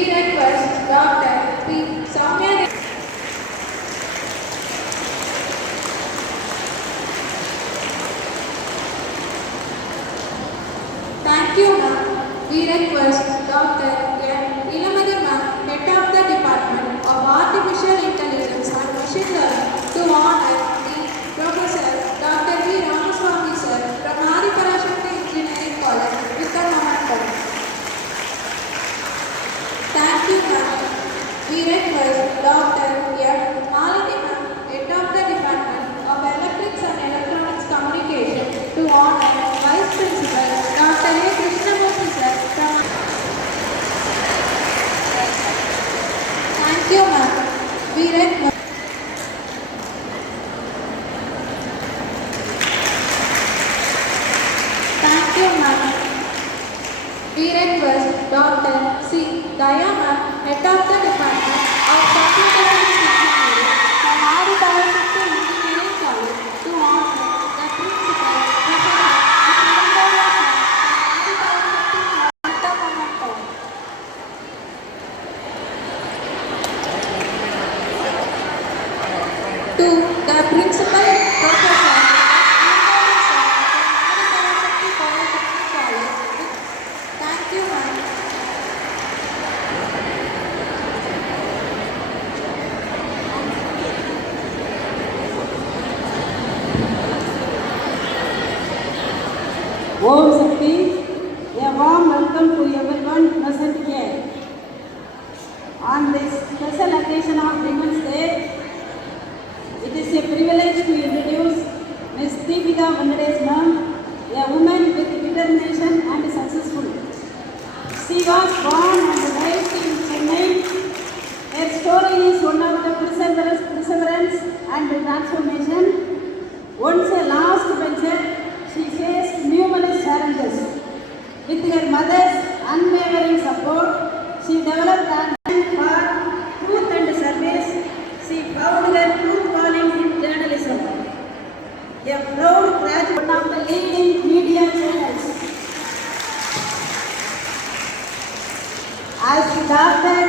we request Dr. P. Soumya. Thank you, ma'am. We request Dr. N. Ilamadhi ma'am, Head of the Department of Artificial Intelligence and Machine Learning, to honor the Professor Dr. V. Ramaswamy sir from Adi Parashakti Engineering College with the memento. Thank you, ma'am. We request Dr. F. Malini ma'am, Head of the Department of Electrics and Electronics Communication, to honor Vice Principal Dr. A. Krishnamurthy sir from. Thank you, ma'am. We request. Thank you, ma'am. We request Dr. C. Daya ma'am, Head of the Department of Computer Science Engineering from Adi Parashakti Engineering College, to honor the Principal Professor Srinivasa sir from Adi Parashakti College with the memento. To the Principal Professor Srinivasa sir from Adi Parashakti College. Thank you, ma'am. Om Shakti, a warm welcome to everyone present here. On this special occasion of Women's Day, it is a privilege to introduce Ms. Deepika Venkatesh ma'am, a woman with determination and successful. She was born and raised in Chennai. Her story is one of the perseverance and transformation. Once a lost venture, she faced numerous challenges. With her mother's unwavering support, she developed an eye for truth and service. She found her true calling in journalism. A proud graduate of the leading media channels. As Dr.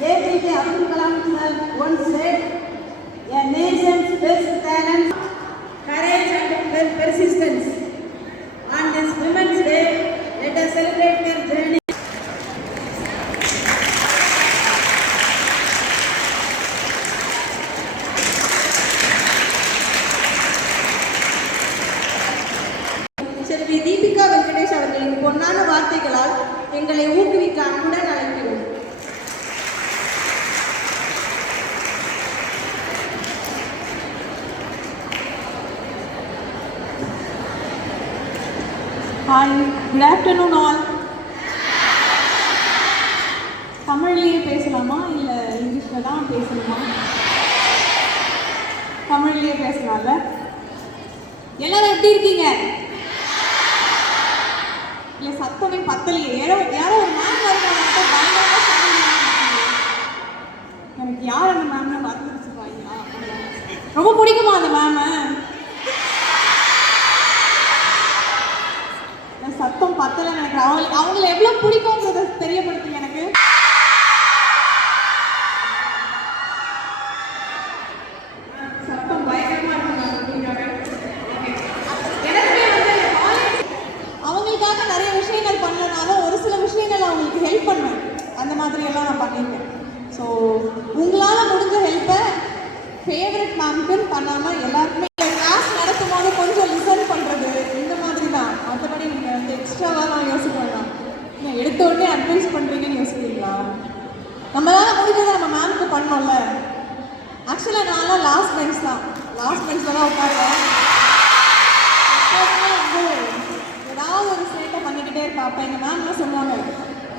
APJ Abdul Kalam sir once said, a nation's best talent, courage and persistence. On this Women's Day, let us celebrate their journey. செல்வி தீபிகா வெங்கடேஷ் அவர்களின் பொன்னான வார்த்தைகளால் எங்களை ஊக்குவிக்க அன்புடன் அழைக்கிறோம். Hi, good afternoon all. தமிழ்லேயே பேசலாமா இல்லை இங்கிலீஷில் தான் பேசணுமா? தமிழ்லேயே பேசலாம்ல. எல்லாரும் எப்படி இருக்கீங்க? இல்லை சத்தமே பத்தலையே. யாரோ ஒரு மேம் வருவாங்க, பயங்கரமாக சொல்லுங்க. எனக்கு யார் அந்த மேம்னு மறந்துருச்சு பாருங்களா. ரொம்ப பிடிக்குமா அந்த மேமு? சத்தம் பத்தலை நினைக்கிறேன். அவங்கள எவ்வளோ பிடிக்கும்ன்றத தெரியப்படுத்துங்க எனக்கு. சத்தம் பயங்கரமா இருக்கு. எனக்குமே வந்து அவங்களுக்காக நிறைய விஷயங்கள் பண்ணலனாலும் ஒரு சில விஷயங்கள் அவங்களுக்கு ஹெல்ப் பண்ணுவேன். அந்த மாதிரி எல்லாம் நான் பண்ணியிருக்கேன். ஸோ உங்களால் முடிஞ்ச ஹெல்ப்பை ஃபேவரட் மேம்க்குன்னு பண்ணாமல் எல்லாருக்குமே கிளாஸ் நடத்தும் போது கொஞ்சம் லிசன் பண்ணுறது, இந்த மாதிரி தான். மற்றபடி நீங்கள் வந்து எக்ஸ்ட்ராவாக நான் யோசிக்க வேண்டாம். நீங்கள் எடுத்த உடனே அட்வைஸ் பண்ணுறீங்கன்னு யோசிக்கிறீங்களா? நம்மளால் முடிஞ்சதை நம்ம மேம்க்கு பண்ணோம்ல. ஆக்சுவலாக நான்லாம் லாஸ்ட் பெஞ்ச் தான். லாஸ்ட் பெஞ்சில் தான் உட்காருவேன். வந்து ஏதாவது ஒரு சேட்டை பண்ணிக்கிட்டே இருப்பேன். அப்போ எங்கள் மேம் என்ன சொல்லுவாங்க,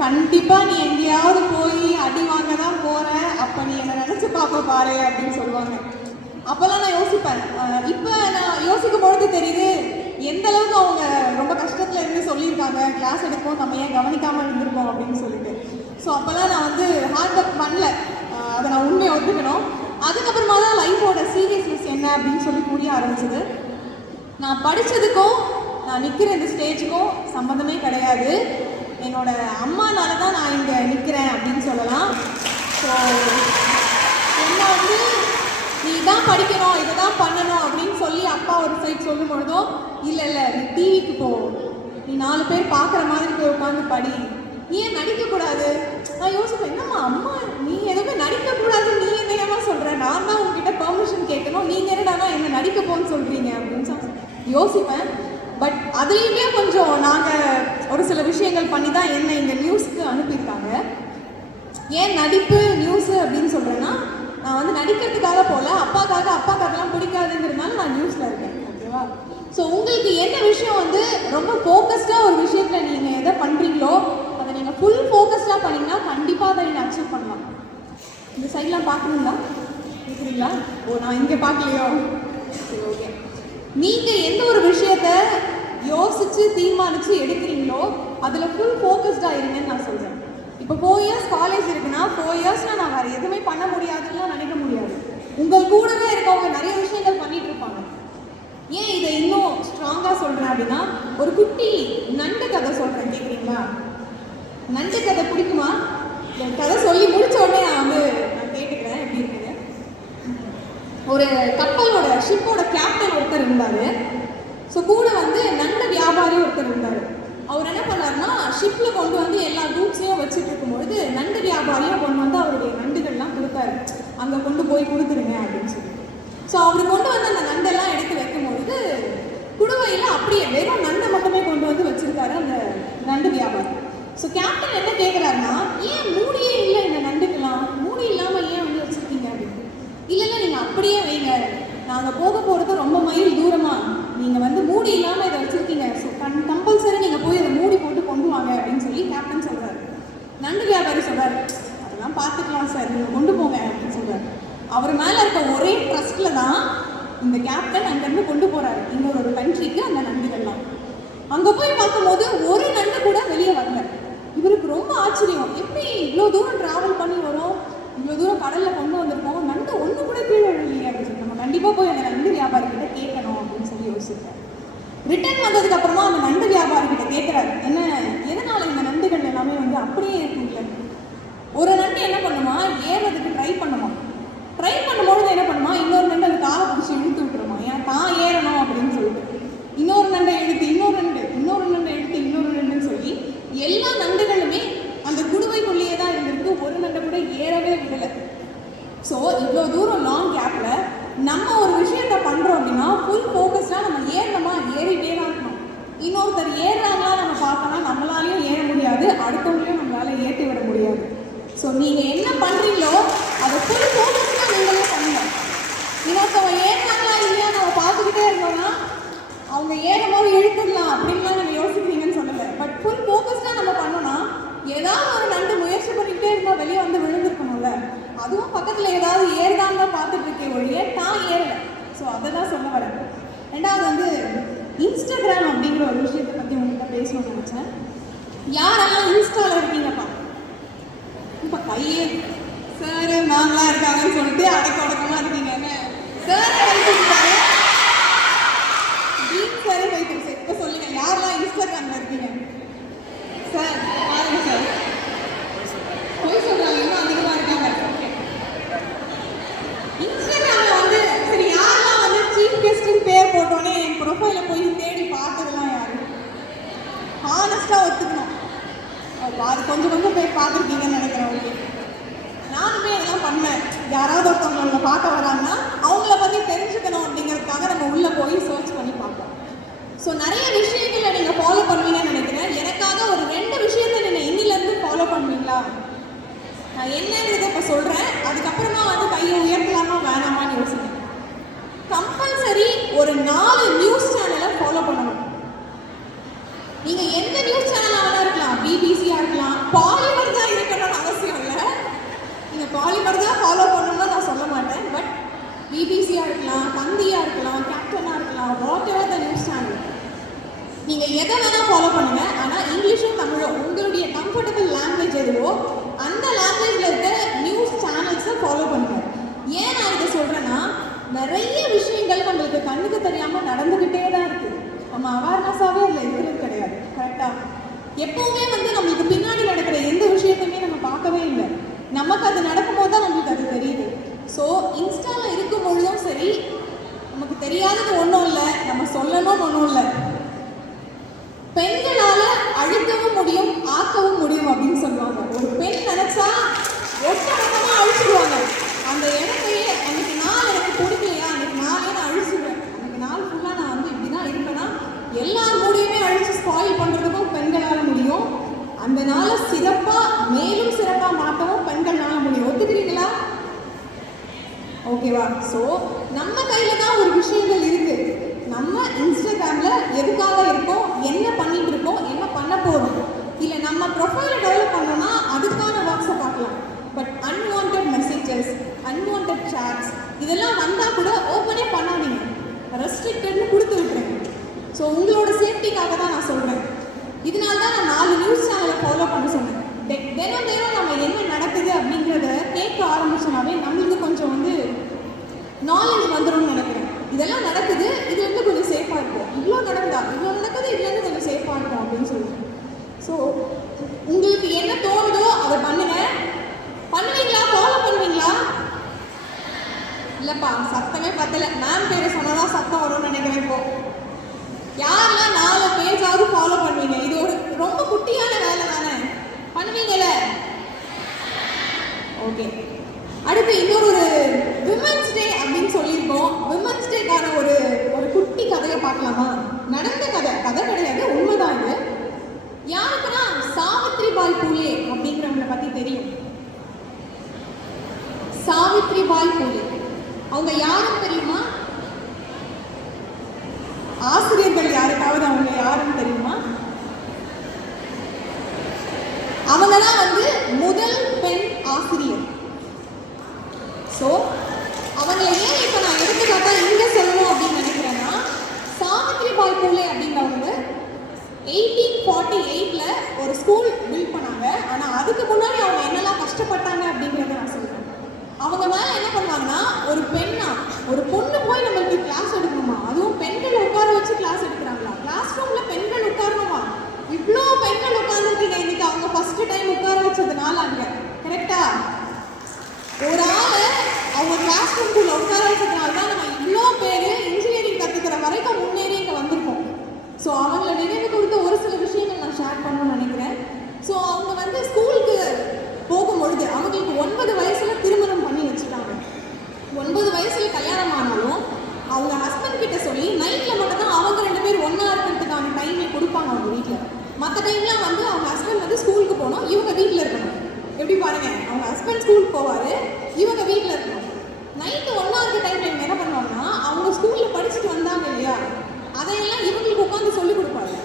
கண்டிப்பாக நீ எங்கேயாவது போய் அடி வாங்க தான் போகிற, அப்போ நீ என்னை நினச்சி பார்ப்ப பாரு அப்படின்னு சொல்லுவாங்க. அப்போல்லாம் நான் யோசிப்பேன். இப்போ நான் யோசிக்கும் பொழுது தெரியுது எந்த அளவுக்கு அவங்க ரொம்ப கஷ்டத்தில் இருந்து சொல்லியிருக்காங்க, கிளாஸ் எடுப்போம் நம்ம ஏன் கவனிக்காமல் இருந்திருக்கோம் அப்படின்னு சொல்லிட்டு. ஸோ அப்போல்லாம் நான் வந்து ஹார்ட் ஒர்க் பண்ணல, அதை நான் உண்மையை ஒத்துக்கணும். அதுக்கப்புறமா தான் லைஃபோட சீரியஸ்னஸ் என்ன அப்படின்னு சொல்லி புரிய ஆரம்பிச்சது. நான் படித்ததுக்கும் நான் நிற்கிற இந்த ஸ்டேஜுக்கும் சம்மந்தமே கிடையாது. என்னோட அம்மானால தான் நான் இங்கே நிற்கிறேன் அப்படின்னு சொல்லலாம். ஸோ என்ன வந்து நீ இதான் படிக்கணும், இதை தான் பண்ணணும் அப்படின்னு சொல்லி அப்பா ஒரு சைட் சொல்லும் பொழுதும், இல்லை இல்லை நீ டிவிக்கு போ, நீ 4 பேர் பார்க்குற மாதிரி போய் உட்காந்து படி, நீ ஏன் நடிக்கக்கூடாது. நான் யோசிப்பேன், என்னம்மா அம்மா நீ எதுவுமே நடிக்கக்கூடாது, நீ என்னையமா சொல்கிற, நான் தான் உங்ககிட்ட பெர்மிஷன் கேட்கணும், நீங்கள் என்னடா என்ன நடிக்க போன்னு சொல்கிறீங்க அப்படின்னு யோசிப்பேன். பட் அதுலேயுமே கொஞ்சம் நாங்கள் ஒரு சில விஷயங்கள் பண்ணி தான் என்ன இந்த நியூஸ்க்கு அனுப்பியிருக்காங்க. ஏன் நடிப்பு நியூஸு அப்படின்னு சொல்கிறேன்னா, நான் வந்து நடிக்கிறதுக்காக போகல, அப்பாக்காகலாம் பிடிக்காதுங்கிறதுனால நான் நியூஸில் இருக்கேன். ஓகேவா? ஸோ உங்களுக்கு என்ன விஷயம் வந்து ரொம்ப ஃபோக்கஸ்டாக ஒரு விஷயத்தில் நீங்கள் எதை பண்ணுறீங்களோ அதை நீங்கள் ஃபுல் ஃபோக்கஸ்டாக பண்ணிங்கன்னா கண்டிப்பாக அதை நீங்கள் அச்சீவ் பண்ணலாம். இந்த சைட்லாம் பார்க்கணுங்களா? கேட்குறீங்களா? ஓ, நான் இங்கே பார்க்கலையோ? சரி, ஓகே. நீங்கள் எந்த ஒரு விஷயத்த யோசித்து தீர்மானித்து எடுக்கிறீங்களோ அதில் ஃபுல் ஃபோக்கஸ்டாக இருங்கன்னு நான் சொல்கிறேன். இப்போ 4 இயர்ஸ் காலேஜ் இருக்குன்னா 4 இயர்ஸில் நான் வேறு எதுவுமே பண்ண முடியாதுன்னு நினைக்க முடியாது. உங்கள் கூடவே இருக்கவங்க நிறைய விஷயங்கள் பண்ணிட்டு இருப்பாங்க. ஏன் இதை இன்னும் ஸ்ட்ராங்காக சொல்கிறேன் அப்படின்னா, ஒரு குட்டி நண்டு கதை சொல்கிறேன், கேட்குறீங்களா? நண்டு கதை பிடிக்குமா? என் கதை சொல்லி முடிச்ச உடனே நான் கேட்டுக்கிறேன் எப்படி இருக்குது. ஒரு கப்பலோட ஷிப்போட கேப்டன் ஒருத்தர் இருந்தார். ஸோ கூட வந்து நண்டு வியாபாரி ஒருத்தர் இருந்தார். அவர் என்ன பண்ணாருன்னா, ஷிப்பில் கொண்டு வந்து எல்லா கூட்ஸையும் வச்சுட்டு இருக்கும்பொழுது நண்டு வியாபாரியும் கொண்டு வந்து அவருடைய நண்டுகள்லாம் கொடுத்தாரு. அங்கே கொண்டு போய் கொடுத்துருங்க அப்படின்னு சொல்லி. ஸோ அவர் கொண்டு வந்து அந்த நண்டெல்லாம் எடுத்து வைக்கும்பொழுது குடுவையில் அப்படியே வெறும் நண்டை மட்டுமே கொண்டு வந்து வச்சுருக்காரு அந்த நண்டு வியாபாரி. ஸோ கேப்டன் என்ன கேட்குறாருன்னா, ஏன் மூடியே இல்லை இந்த நண்டுக்கெல்லாம், மூடி இல்லாமல் ஏன் வந்து வச்சுருக்கீங்க அப்படின்னு. இல்லைன்னா நீங்கள் அப்படியே வைங்க, நாங்கள் போக போகிறது ரொம்ப மைல் தூரமாக, நீங்கள் வந்து மூடி இல்லாமல் இதை வச்சுருக்கீங்க, ஸோ கம்பல்சரி நீங்கள் போய் அதை மூடி போட்டு கொண்டு வாங்க அப்படின்னு சொல்லி கேப்டன் சொல்கிறாரு. நண்டு வியாபாரி சொல்கிறார், அதெல்லாம் பார்த்துக்கலாம் சார், நீங்கள் கொண்டு போங்க அப்படின்னு சொல்கிறார். அவர் மேலே இருக்க ஒரே ட்ரஸ்ட்டில் தான் இந்த கேப்டன் அங்கேருந்து கொண்டு போகிறாரு இன்னொரு கண்ட்ரிக்கு அந்த நண்டுகள்லாம். அங்கே போய் பார்க்கும்போது ஒரு நண்டு கூட வெளியே வரல. இவருக்கு ரொம்ப ஆச்சரியம், எப்படி இவ்வளோ தூரம் ட்ராவல் பண்ணி வரும், இவ்வளோ தூரம் கடலில் கொண்டு வந்திருக்கோம், நண்டு ஒன்று கூட கீழே விழலையே அப்படின்னு சொல்லி, நம்ம கண்டிப்பாக போய் அந்த நண்டு வியாபாரிகிட்ட கேட்கணும் அப்படின்னு சொல்லி யோசிச்சார். ரிட்டர்ன் வந்ததுக்கப்புறமா அந்த நண்டு வியாபாரிகிட்ட கேட்குறாரு, என்ன எதனால் இந்த நண்டுகள் எல்லாமே வந்து அப்படியே இருக்குங்க. ஒரு நண்டு என்ன பண்ணுமா, ஏறதுக்கு ட்ரை பண்ணுமா, ட்ரை பண்ணும்போது என்ன பண்ணுமா, இன்னொரு நண்டு அது காலை பிடிச்சி இழுத்து விட்டுருமா, ஏன்னா தான் ஏறணும் அப்படின்னு சொல்லிட்டு. இன்னொரு நண்டை எடுத்து இன்னொரு நண்டை எடுத்து இன்னொரு நண்டுன்னு சொல்லி எல்லா நண்டுகளுமே அந்த குடுவைக்குள்ளேயே தான் இருந்திருக்கு, ஒரு நண்டை கூட ஏறவே விடலை. ஸோ இவ்வளோ தூரம் லாங் கேப்பில் நம்ம ஒரு விஷயத்த பண்ணுறோம் அப்படின்னா ஃபுல் ஃபோக்கஸ்டாக நம்ம ஏறணுமா, ஏறிட்டே தான் இருக்கணும். இன்னொருத்தர் ஏறுறாங்களா நம்ம பார்த்தோன்னா நம்மளாலையும் ஏற முடியாது, அடுத்தவங்களையும் நம்மளால் ஏற்றி விட முடியாது. ஸோ நீங்கள் என்ன பண்ணுறீங்களோ அதை ஃபுல் ஃபோக்கஸ்டாக நீங்களே பண்ணுங்க. இன்னொருத்தவங்க ஏறினாங்களா இல்லையா நம்ம பார்த்துக்கிட்டே இருந்தோம்னா அவங்க ஏறும்போது இழுத்துடலாம் அப்படின்லாம் நீங்கள் யோசிக்கிறீங்கன்னு சொல்லலை. பட் ஃபுல் ஃபோக்கஸ்டாக நம்ம பண்ணோன்னா ஏதாவது ஒரு நண்டு முயற்சி பண்ணிக்கிட்டே இருந்தால் வெளியே வந்து விழுந்துருக்கணும்ல, அதுவும் பக்கத்தில் ஏதாவது ஏறுதான் தான் பார்த்துட்டு இருக்கேன் ஒழிய தான் ஏறலை. ஸோ அதை தான் சொல்ல வரேன். ரெண்டாவது வந்து இன்ஸ்டாகிராம் அப்படிங்கிற ஒரு விஷயத்தை பற்றி உங்கள்கிட்ட பேசணும்னு நினச்சேன். யாரெல்லாம் இன்ஸ்டாவில் இருக்கீங்கப்பா? இப்போ கையே சார் நாங்களாம் இருக்காங்கன்னு சொல்லிட்டு அடக்கமாக இருக்கீங்க. சார் வைத்திருக்காரு, சாரே வைத்திருக்கு. இப்போ சொல்லுங்கள், யாரெல்லாம் இன்ஸ்டாகிராமில் இருக்கீங்க? சார் பாருங்க சார், போய் சொல்கிறாங்க, இன்னும் அதிகமாக இருக்காங்க. இன்ஸ்டாகிராமில் வந்து சரி யாரெல்லாம் வந்து சீஃப் கெஸ்ட்டுன்னு பேர் போட்டோன்னே என் ப்ரொஃபைலை போய் தேடி பார்த்ததெல்லாம் யாரு? ஹானஸ்ட்டாக ஒத்துக்கணும், அது கொஞ்சம் பேர் பார்த்துருக்கீங்கன்னு நினைக்கிறேன். ஓகே, நானுமே இதெல்லாம் பண்ணேன். யாராவது ஒருத்தவங்களை பார்க்க வராங்கன்னா அவங்கள பற்றி தெரிஞ்சுக்கணும் அப்படிங்கிறதுக்காக நம்ம உள்ளே போய் சர்ச் பண்ணி பார்ப்போம். ஸோ நிறைய விஷயங்களை நீங்கள் ஃபாலோ பண்ணுவீங்கன்னு நினைக்கிறேன். எனக்காக ஒரு 2 விஷயத்தை நீங்கள் இன்னிலேருந்து ஃபாலோ பண்ணுவீங்களா? நான் என்னங்கிறத இப்போ சொல்கிறேன், அதுக்கப்புறமா வந்து கையை உயர்த்தலாமா வேணாமான்னு யோசிக்கிறேன். கம்பல்சரி ஒரு 4 நியூஸ் சேனலை ஃபாலோ பண்ணணும். நீங்கள் எந்த நியூஸ் சேனலாக வேணா இருக்கலாம், பிபிசியாக இருக்கலாம், பாலிமர் தான் இருக்கணும்னு அவசியம் இல்லை. நீங்கள் பாலிமர் தான் ஃபாலோ பண்ணணும்னு நான் சொல்ல மாட்டேன். பட் பிபிசியாக இருக்கலாம், தந்தியாக இருக்கலாம், கேப்டனாக இருக்கலாம், what ever the news channel, நீங்கள் எதை வேணால் ஃபாலோ பண்ணுங்கள். ஆனால் இங்கிலீஷும் தமிழும் உங்களுடைய கம்ஃபர்டபுள் லாங்குவேஜ் எதுவோ அந்த லாங்குவேஜில் இருக்க நியூஸ் சேனல்ஸை ஃபாலோ பண்ணுங்கள். ஏன் நான் இதை சொல்கிறேன்னா, நிறைய விஷயங்கள் நம்மளுக்கு கண்ணுக்கு தெரியாமல் நடந்துக்கிட்டே தான் இருக்குது. நம்ம அவேர்னஸாகவே அதில் இருக்கிறது கிடையாது. கரெக்டாக எப்போவுமே வந்து நம்மளுக்கு நமக்கு அது நடக்கும்போது தான் நம்மளுக்கு அது தெரியுது. ஸோ இன்ஸ்டாவில் இருக்கும் பொழுதும் சரி, நமக்கு தெரியாதது ஒன்றும் இல்லை, நம்ம சொல்லணும்னு ஒன்றும் இல்லை. பெண்களால் அழிக்கவும் முடியும், ஆக்கவும் முடியும் அப்படின்னு சொல்லுவாங்க. ஒரு பெண் நினைச்சா ஒட்டுமொத்தமாக அழிச்சிடுவாங்க. அந்த இடத்தையே அன்னைக்கு நாள் எனக்கு பிடிக்கலையா, அன்னைக்கு நாளே நான் அழிச்சிடுவேன், அன்னைக்கு நாள் ஃபுல்லாக நான் வந்து இப்படி தான் இருப்பேன்னா எல்லார் மூடியுமே அழிச்சு ஸ்பாயில் பண்ணுறதுக்கும் பெண்களால் முடியும். அந்த நாளை சிறப்பாக மேலும் சிறப்பாக மாற்றவும் பெண்கள்னால முடியும். ஒத்துக்கிறீங்களா? ஓகேவா? ஸோ நம்ம கையில் தான் ஒரு விஷயங்கள் இருக்குது. நம்ம இன்ஸ்டாகிராமில் எதுக்காக இருக்கோம், என்ன பண்ணிட்டு இருக்கோம், என்ன பண்ண போகிறோம், இல்லை நம்ம ப்ரொஃபைலை டெவலப் பண்ணோம்னா அதுக்கான ஒர்க்ஸை பார்க்கலாம். பட் அன்வான்ட் மெசேஜஸ், அன்வான்ட் சாட்ஸ் இதெல்லாம் வந்தால் கூட ஓப்பனே பண்ணாதீங்க, ரெஸ்ட்ரிக்டட்னு கொடுத்து விட்டுருங்க. ஸோ உங்களோட சேஃப்டிக்காக தான் நான் சொல்கிறேன். இதனால தான் நான் 4 நியூஸ் சேனலை ஃபாலோ பண்ண சொன்னேன். தினம் தினம் நம்ம என்ன நடக்குது அப்படிங்கிறத கேட்க ஆரம்பிச்சோம்னாவே நம்மளுக்கு கொஞ்சம் வந்து நாலேஜ் வந்துடும்னு நினைக்கிறேன். இதெல்லாம் நடக்குது, இது வந்து கொஞ்சம் சேஃபாக இருக்கும், இவ்வளோ நடக்குதா, இவ்வளோ நடக்குது, இதுலேருந்து கொஞ்சம் சேஃபாக இருக்கும் அப்படின்னு சொல்லுவேன். ஸோ உங்களுக்கு என்ன தோணுதோ அதை பண்ணுங்க. பண்ணுவீங்களா? ஃபாலோ பண்ணுவீங்களா? இல்லைப்பா சத்தமே பத்தலை, மேம் பேரை சொன்னதான் சத்தம் வரும்னு நினைக்கிறேன். இப்போ யாரெல்லாம் 4 பேஜாவது ஃபாலோ பண்ணுவீங்க? இது ஒரு ரொம்ப குட்டியான வேலை தானே, பண்ணுவீங்கல்ல? ஓகே. அடுத்து இன்னொரு விமன்ஸ் டே அப்படின்னு சொல்லியிருக்கோம். விமன்ஸ் டேக்கான ஒரு குட்டி கதையை பார்க்கலாமா? நடந்த கதை கிடையாது, உண்மைதான் இது. யாருக்குன்னா சாவித்ரிபாய் பூலே அப்படிங்கிறவங்களை பற்றி தெரியும். சாவித்ரிபாய் பூலே அவங்க யாரும் தெரியுமா? ஆசிரியர்கள் யாருக்காவது அவங்க யாருன்னு தெரியுமா? அவங்க தான் வந்து முதல் பெண் ஆசிரியர். ஸோ அவங்களை ஏன் இப்போ நான் எடுத்துக்காட்டா இங்கே சொல்லணும் அப்படின்னு நினைக்கிறேன்னா, சாவித்ரிபாய் பூலே அப்படின்றவங்க 1848 ஒரு ஸ்கூல் பில்ட் பண்ணாங்க. ஆனால் அதுக்கு முன்னாடி அவங்க என்னெல்லாம் கஷ்டப்பட்டாங்க அப்படிங்கிறத நான் சொல்கிறேன். அவங்க மேலே என்ன பண்ணுவாங்கன்னா, ஒரு பொண்ணு போய் நம்மளுக்கு கிளாஸ் எடுக்கணுமா, அதுவும் பெண்கள் உட்கார வச்சு கிளாஸ் எடுக்கிறாங்களா, கிளாஸ் ரூம்ல பெண்கள் உட்காரணுமா, இவ்வளோ பெண்கள் உட்கார்ந்துருக்கீங்க இன்னைக்கு. அவங்க ஃபர்ஸ்ட் டைம் உட்கார வச்சதுனால அங்கே கரெக்டா ஒரு ஆளை அவங்க கிளாஸ் ரூம்குள்ள உட்கார வச்சதுனால தான் நம்ம இவ்வளோ பேர் இன்ஜினியரிங் கற்றுக்கிற வரைக்கும் முன்னேறி இங்கே வந்திருக்கோம். ஸோ அவங்கள நினைவு கொடுத்த ஒரு சில விஷயங்கள் நான் ஷேர் பண்ணணும்னு நினைக்கிறேன். ஸோ அவங்க வந்து ஸ்கூலுக்கு போகும்பொழுது அவங்களுக்கு 9 வயசுல திருமணம் பண்ணி வச்சுட்டாங்க. 9 வயசுல கல்யாணம் ஆனாலும் அவங்க ஹஸ்பண்ட் கிட்ட சொல்லி நைட்டில் மட்டும்தான் அவங்க 2 பேர் ஒன்றா இருக்கிறதுக்கான டைமை கொடுப்பாங்க அவங்க வீட்டில். மற்ற டைம்லாம் வந்து அவங்க ஹஸ்பண்ட் வந்து ஸ்கூலுக்கு போகணும், இவங்க வீட்டில் இருக்கணும். எப்படி பாருங்க, அவங்க ஹஸ்பண்ட் ஸ்கூலுக்கு போவார், இவங்க வீட்டில் இருக்கணும். நைட்டு ஒன்றா இருக்க டைமில் இவங்க என்ன பண்ணுவாங்கன்னா, அவங்க ஸ்கூலில் படிச்சுட்டு வந்தாங்க இல்லையா, அதையெல்லாம் இவங்களுக்கு உட்காந்து சொல்லிக் கொடுப்பாங்க.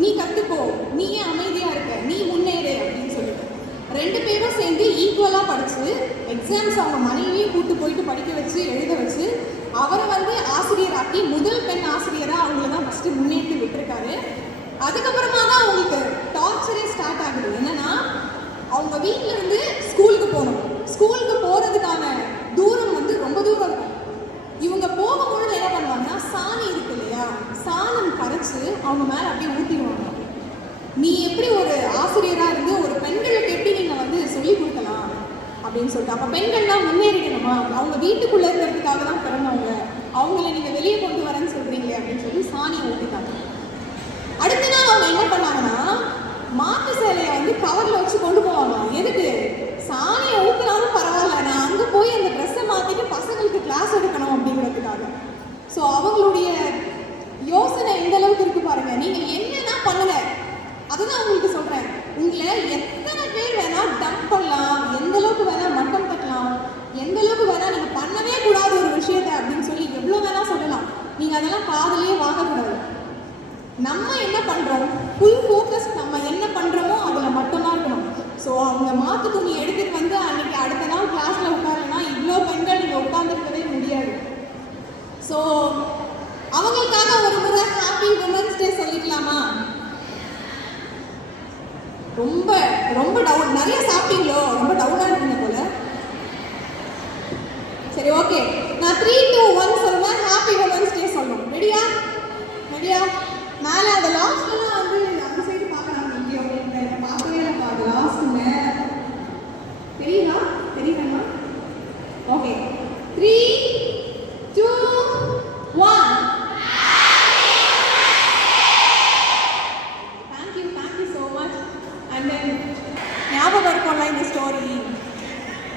நீ கற்றுக்கோ, நீ ஏன் அமைதியாக இருக்க, நீ முன்னேறு அப்படின்னு சொல்லிட்டு 2 பேரும் சேர்ந்து ஈக்குவலாக படித்து எக்ஸாம்ஸ் அவங்க மனைவியும் கூப்பிட்டு போயிட்டு படிக்க வச்சு எழுத வச்சு அவரை வந்து ஆசிரியராக்கி முதல் பெண் ஆசிரியராக அவங்கள தான் ஃபஸ்ட்டு முன்னேற்றி விட்டுருக்காரு. அதுக்கப்புறமா தான் அவங்களுக்கு டார்ச்சரே ஸ்டார்ட் ஆகுது. என்னன்னா, அவங்க வீட்டிலேருந்து ஸ்கூலுக்கு போகணும், ஸ்கூலுக்கு போகிறதுக்கான தூரம் வந்து ரொம்ப தூரம் இருக்கும். இவங்க போகும்பொழுது என்ன பண்ணுவாங்கன்னா, சாணி இருக்கு இல்லையா, சாணம் கரைச்சி அவங்க மேலே அப்படியே ஊற்றிடுவாங்க. நீ எப்படி ஒரு ஆசிரியராக இருந்து ஒரு பெண்களுக்கு எப்படி நீங்கள் வந்து சொல்லிக் கொடுக்கலாம் அப்படின்னு சொல்லிட்டு. அப்போ பெண்கள்லாம் முன்னேறிடணுமா, அவங்க வீட்டுக்குள்ளே இருக்கிறதுக்காக தான் பிறந்தவங்க, அவங்கள நீங்கள் வெளியே கொண்டு வரேன்னு சொல்கிறீங்களே அப்படின்னு சொல்லி சாணியை ஊற்றிட்டாங்க. அடுத்த நாள் அவங்க என்ன பண்ணாங்கன்னா, மாட்டு சேலையை வந்து கவரில் வச்சு கொண்டு போவாங்க. எதுக்கு? சாணியை ஊற்றினாலும் பரவாயில்ல, நான் அங்கே போய் அந்த ட்ரெஸ்ஸை மாற்றிட்டு பசங்களுக்கு கிளாஸ் எடுக்கணும் அப்படிங்கிறதுக்காக. ஸோ அவங்களுடைய யோசனை எந்த அளவுக்கு இருக்கு பாருங்க. நீங்கள் என்னென்னா பண்ணுங்க, அதுதான் உங்களுக்கு சொல்கிறேன். உங்களை எத்தனை பேர் வேணால் டம்ப் பண்ணலாம், எந்த அளவுக்கு வேணால் மட்டம் தட்டலாம், எந்த அளவுக்கு வேணால் நீங்கள் பண்ணவே கூடாத ஒரு விஷயத்தை அப்படின்னு சொல்லி எவ்வளோ வேணால் சொல்லலாம். நீங்கள் அதெல்லாம் காதலையே வாங்கக்கூடாது. நம்ம என்ன பண்ணுறோம், ஃபுல் ஃபோக்கஸ் நம்ம என்ன பண்ணுறோமோ அதில் மட்டும்தான் இருக்கணும். ஸோ அவங்க மாற்று துணி எடுத்துகிட்டு வந்து அன்றைக்கி அடுத்த நாள் கிளாஸில் உட்காரலன்னா இவ்வளோ பெண்கள் நீங்கள் உட்காந்துருக்கவே முடியாது. ஸோ அவங்களுக்காக ஒரு முறை ஹாப்பி விமன்ஸ் டே சொல்லிக்கலாமா? ரொம்ப ரொம்ப டவுன், நிறைய சாப்பிட்டீங்களோ, ரொம்ப டவுனாக இருக்குங்க போல. சரி ஓகே, நான் 3, 2, 1 சொல்லுவேன், ஹாப்பி விமன்ஸ் டே சொல்லணும். ரெடியா? மேலே அந்த லாஸ்ட்லாம் வந்து அந்த சைடு பார்க்கலாம். இங்கே பார்க்கவே இல்லை, லாஸ்ட் மேலே தெரியுதா? தென் ஞாபகம் இருக்கும்ல இந்த ஸ்டோரி.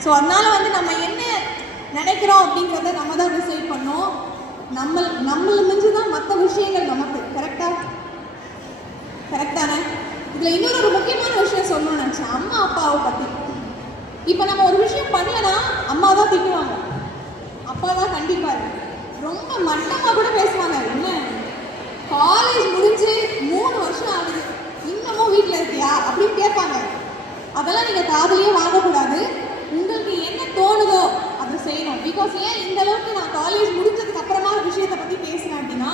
ஸோ அதனால வந்து நம்ம என்ன நினைக்கிறோம் அப்படிங்கிறத நம்ம தான் டிசைட் பண்ணோம். நம்மளை மிஞ்சி தான் மற்ற விஷயங்கள் நமக்கு. கரெக்டானே? இதில் இன்னொரு முக்கியமான விஷயம் சொல்லணும்னு நினச்சேன், அம்மா அப்பாவை பற்றி. இப்போ நம்ம ஒரு விஷயம் பண்ணலன்னா அம்மா தான் திட்டுவாங்க, அப்பா தான் கண்டிப்பாக ரொம்ப மட்டமாக கூட பேசுவாங்க. என்ன காலேஜ் முடிஞ்சு 3 வருஷம் ஆகுது, இன்னமும் வீட்டில் இருக்கியா அப்படின்னு கேட்பாங்க. அதெல்லாம் நீங்கள் காதலியே வாங்கக்கூடாது. உங்களுக்கு என்ன தோணுதோ அதை செய்யணும். பிகாஸ் ஏன் இந்த அளவுக்கு நான் காலேஜ் முடிஞ்சதுக்கு அப்புறமா விஷயத்தை பற்றி பேசுகிறேன் அப்படின்னா,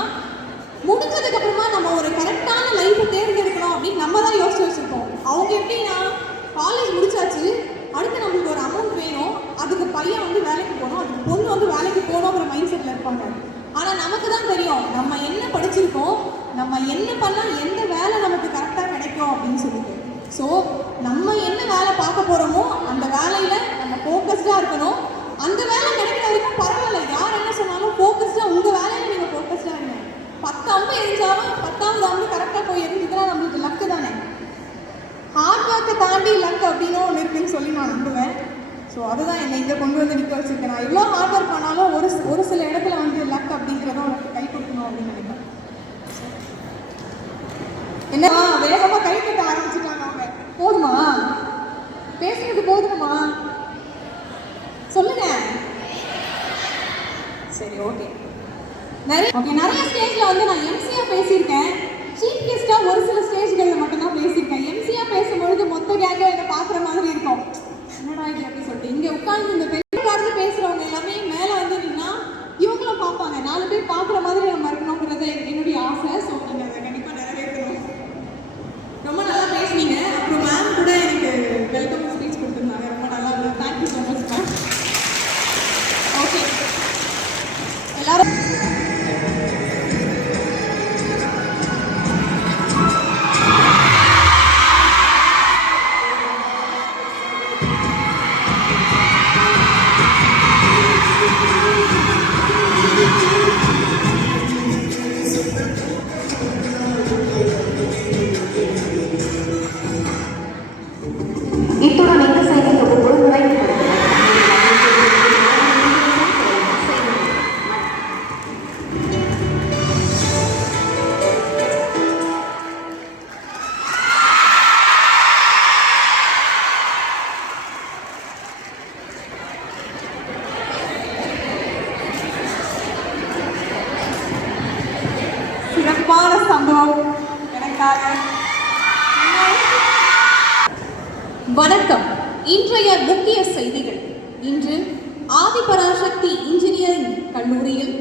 முடிஞ்சதுக்கு அப்புறமா நம்ம ஒரு கரெக்டான லைஃப்பை தேர்ந்தெடுக்கணும் அப்படின்னு நம்ம தான் யோசிச்சு வச்சுருக்கோம். அவங்க எப்படின்னா காலேஜ் முடிச்சாச்சு, அடுத்து நம்மளுக்கு ஒரு அமௌண்ட் வேணும், அதுக்கு பையன் வந்து வேலைக்கு போகணும், அதுக்கு பொண்ணு வந்து வேலைக்கு போகணுங்கிற மைண்ட் செட்டில் இருப்பாங்க. ஆனால் நமக்கு தான் தெரியும் நம்ம என்ன படிச்சிருக்கோம், நம்ம என்ன பண்ணால் எந்த வேலை நமக்கு கரெக்டாக கிடைக்கும் அப்படின்னு சொல்லிட்டு. ஸோ நம்ம என்ன வேலை பார்க்க போகிறோமோ அந்த வேலையில் நம்ம ஃபோக்கஸ்டாக இருக்கணும். அந்த வேலை கிடைக்கிற வரைக்கும் பரவாயில்ல, யார் என்ன சொன்னாலும் ஃபோக்கஸ்டாக உங்கள் வேலையில் நீங்கள் ஃபோக்கஸ்டாக இருங்க. 10 அம்பு எரிஞ்சாலும் 10ஆவது அம்பு கரெக்டாக போய் எரிஞ்சுதுன்னா நம்மளுக்கு லக்கு தானே. ஹார்ட் ஒர்க்கை தாண்டி லக் அப்படின்னு ஒன்று இருக்குன்னு சொல்லி நான் நம்புவேன். ஸோ அதுதான் என்னை இங்கே கொண்டு வந்து நிற்க வச்சுருக்கேன். நான் எவ்வளோ ஹார்ட் ஒர்க் பண்ணாலும் ஒரு சில இடத்துல வந்து லக் அப்படிங்கிறத உனக்கு கை கொடுக்கணும் அப்படின்னு நினைப்பேன். என்ன வேகமாக கை கட்ட ஆரம்பிச்சுட்டாங்க அவங்க. போதுமா பேசுறது? போதுமா சொல்லுங்க. சரி, ஓகே. நிறைய ஸ்டேஜில் வந்து நான் எம்சியாக பேசியிருக்கேன். சீஃப் கெஸ்ட்டாக ஒரு சில ஸ்டேஜ்களில் மட்டும்தான் பேசியிருக்கேன். எம்சியாக பேசும்பொழுது மொத்த கேங்க என்னை பார்க்குற மாதிரி இருக்கும். என்னடா இது அப்படின்னு சொல்லிட்டு இங்கே உட்காந்து இந்த உட்கார்ந்து பேசுகிறவங்க எல்லாமே மேலே வந்து நின்னா இவங்களும் பார்ப்பாங்க. 4 பேர் பார்க்குற மாதிரி நம்ம இருக்கணுங்கிறது என்னுடைய ஆசை. ஸோ நீங்கள் அதை கண்டிப்பாக நிறைவேற்றணும். ரொம்ப நல்லா பேசுனீங்க. அப்புறம் மேம் கூட எனக்கு வெல்கம் ஸ்பீச் கொடுத்துருந்தாங்க, ரொம்ப நல்லா இருந்தது. Thank you so much ma'am. Okay, எல்லாரும் இத்துடன் இந்த செய்தி தொகுப்பு நிறைவடைகிறது. சிறப்பான சம்பவம் எனக்காக. வணக்கம். இன்றைய முக்கிய செய்திகள். இன்று ஆதிபராசக்தி இன்ஜினியரிங் கல்லூரியில்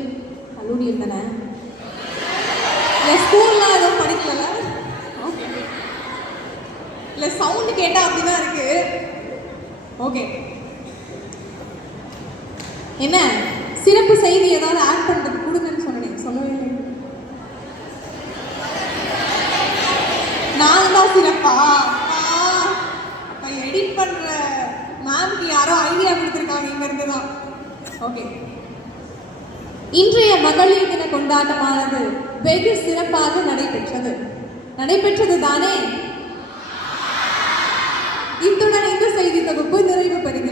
தானே ஸ்கூல்லாம் எதுவும் படிக்கல. ஓகே, இல்லை சவுண்டு கேட்டால் அப்படிதான் இருக்கு. ஓகே, என்ன சிறப்பு செய்தி ஏதாவது ஆட் பண்ணுறது கொடுங்கன்னு சொன்னேன், சொல்லவே இல்லை. நான் தான் சிறப்பா? எடிட் பண்ற மேம்க்கு யாரோ ஐடியா கொடுத்துருக்காங்க இங்கிருந்து தான். ஓகே, இன்றைய மகளிர் தின கொண்டாட்டமானது வெகு சிறப்பாக நடைபெற்றது தானே. இத்துடன் இந்த செய்தி தொகுப்பு நிறைவு பெறுகிறது.